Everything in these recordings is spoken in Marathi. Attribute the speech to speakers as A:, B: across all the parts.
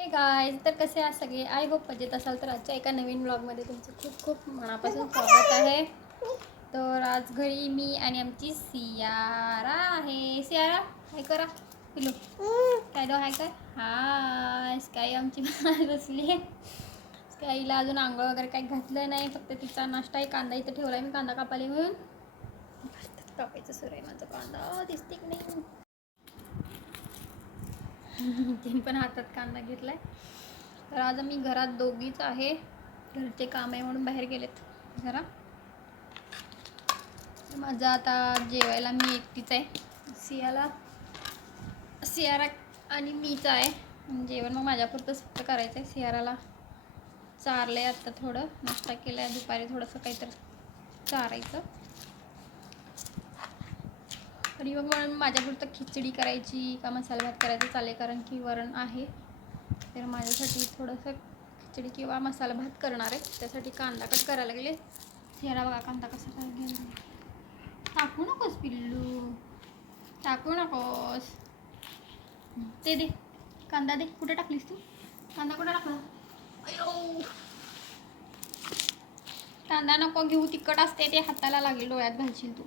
A: हे गाय तर कसे आहात सगळे? आय होप मजेत असाल. तर आजच्या एका नवीन ब्लॉगमध्ये तुमचं खूप खूप मनापासून स्वागत आहे. तर आज घरी मी आणि आमची सियारा आहे. सियारा हाय करा. पिलू काय दो हाय कर. हा स्काई आमची बसली आहे. स्काईला अजून आंघोळ वगैरे काही घातलं नाही. फक्त तिचा नाश्ता आहे. कांदा इथं ठेवला आहे मी कांदा कापाले म्हणून. कापायचं सुरू आहे माझा कांदा. दिसते की नाही? तीन पण हातात कांदा घेतलाय. तर आज आम्ही घरात दोघीच आहे. घरचे काम आहे म्हणून बाहेर गेलेत जरा. माझं आता जेवायला मी एकटीच आहे. सियाला सियारा आणि मीच आहे. जेवण मग माझ्यापुरतं फक्त करायचं आहे सियाराला चारलं आहे आत्ता थोडं. नाश्ता केला आहे दुपारी थोडंसं काहीतरी चारायचं. तरी मग माझ्यापुरतं खिचडी करायची का मसाला भात करायचं चालेल कारण की वरण आहे. तर माझ्यासाठी थोडंसं खिचडी किंवा मसाला भात करणार आहे. त्यासाठी कांदा कट करायला लागले. चेहरा बघा कांदा कसा काय गेला. टाकू नकोस पिल्लू. टाकू नकोस. ते दे. कांदा दे. कुठे टाकलीस तू? कांदा कुठे टाकला? अयो. कांदा नको घेऊ. तिखट असते ते हाताला लागेल डोळ्यात घालशील तू.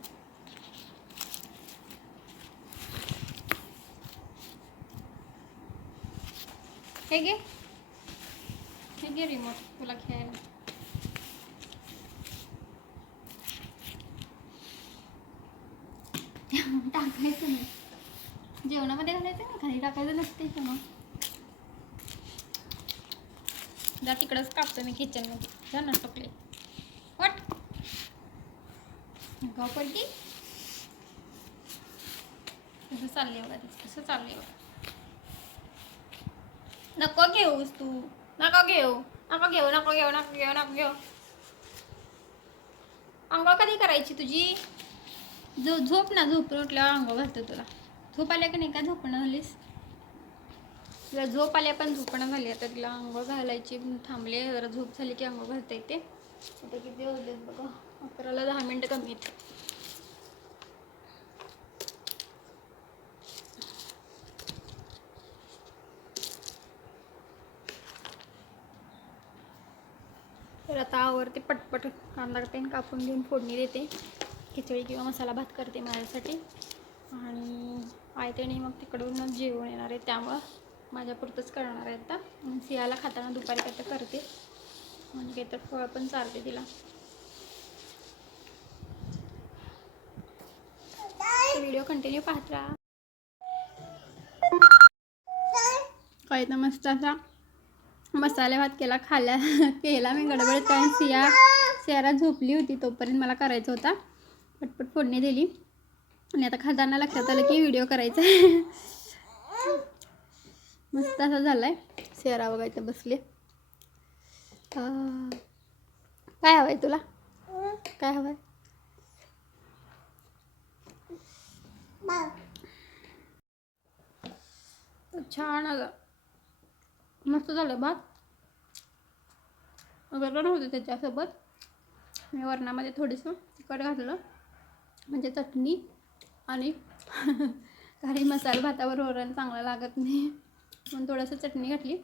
A: हे घे हे घे रिमोट तुला खेळायला टाकायचं नाही जेवणामध्ये घालायचं ना खाली टाकायचं नसते मग जा तिकडंच कापतो मी किचनमध्ये जा ना टोकले वट गाव पडती कसं चालले बघा कसं चालले बघा नको घेऊस तू. नको घेऊ. नको घेऊ नको घेऊ नको घेऊ नको घेऊ. आंघोळ कधी करायची तुझी? झो झोप ना झोपून उठल्यावर आंघोळ घालतो तुला. झोप आल्या का नाही का? झोपणं झालीस? तुला झोप आल्या पण झोपणं झाली. आता तिला आंघोळ घालायची थांबले. जरा झोप झाली की आंघोळ घालता येते. आता किती होते बघा. अकराला दहा मिनटं कमी येते आता आवरते पटपट कांदा पेन कापून घेऊन फोडणी देते. खिचडी किंवा मसाला भात करते माझ्यासाठी. आणि आयतेने मग तिकडूनच जेवण येणार आहे. त्यामुळं माझ्यापुरतंच करणार आहे आता. सियाला खाताना दुपारी काय करते. म्हणजे आणि काहीतर फळ पण चालते तिला. व्हिडिओ कंटिन्यू पाहत राहा. काय तर मस्त असा मसाले भात केला खाल्ला केला मी गडबडीत कारण सिया सियारा झोपली होती तोपर्यंत मला करायचा होता. पटपट फोडणी दिली. आणि आता खाताना लक्षात आलं की व्हिडिओ करायचा मस्त असा झाला आहे सियारा बघायचं बसले. काय हवं आहे तुला? काय हवं आहे छान आलं. मस्त झालं भात. वरण होतं त्याच्यासोबत. मी वरणामध्ये थोडंसं तिखट घातलं म्हणजे चटणी आणि काही मसाला भातावर वरण चांगला लागत नाही. म्हणून थोडंसं चटणी घातली.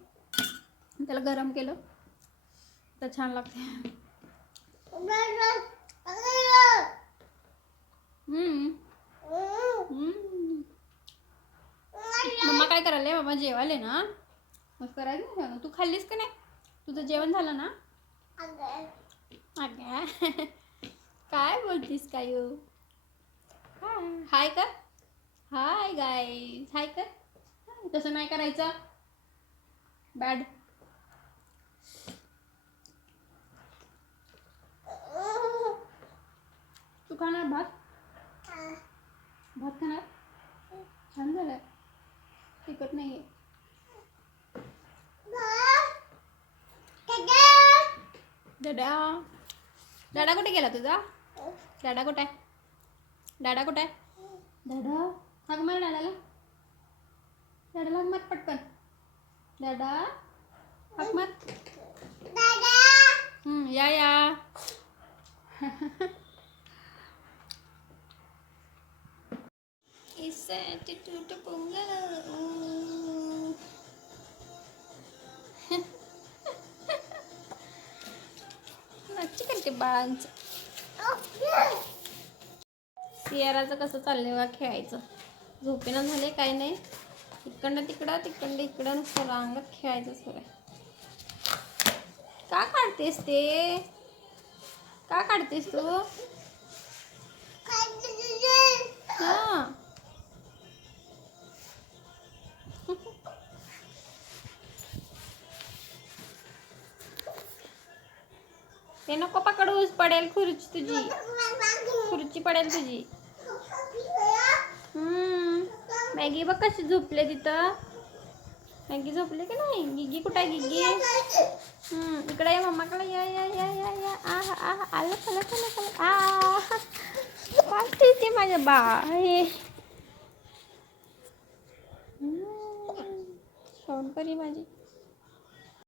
A: त्याला गरम केलं. तर छान लागते. मम्मा काय करायला? मामा जेवायले ना? मग करायचं ना तू खाल्लीस का नाही? तुझं जेवण झालं ना? अगं. काय बोलतीस काय? हाय कर. हाय गाय हाय कर. तसं नाही करायचं. बॅड तू खाणार भात? भात खाणार? छान झालं तिखट नाही आहे दादा दादा कुठे गेला तुझा दादा कुठे आहे दादा कुठे आहे दादा हाक मार दादाला दादाला हाक मार पटकन दादा हाक मार हम्म, या या इस ॲटिट्यूड पोंगल बाळांचं. सियाराचं कसं चाललंय बा खेळायचं. झोपेनं झाले काय नाही. इकडनं तिकडं तिकडं इकडं नुसतं रांगत खेळायचं सुरू आहे का काढतेस ते? का काढतेस तू? हा. ते नको पकडूस पडेल खुर्ची तुझी. खुर्ची पडेल तुझी. हम्म. मॅगी बघ कशी झोपले तिथं. मॅगी झोपले की नाही? गिगी कुठं आहे गिगी? हम्म. इकडे ये मम्माकडे या या या या या. आह आह. आलं आलं आलं आलं. आ पाहते ते माझ्या बाळ हे सोनपरी माझी.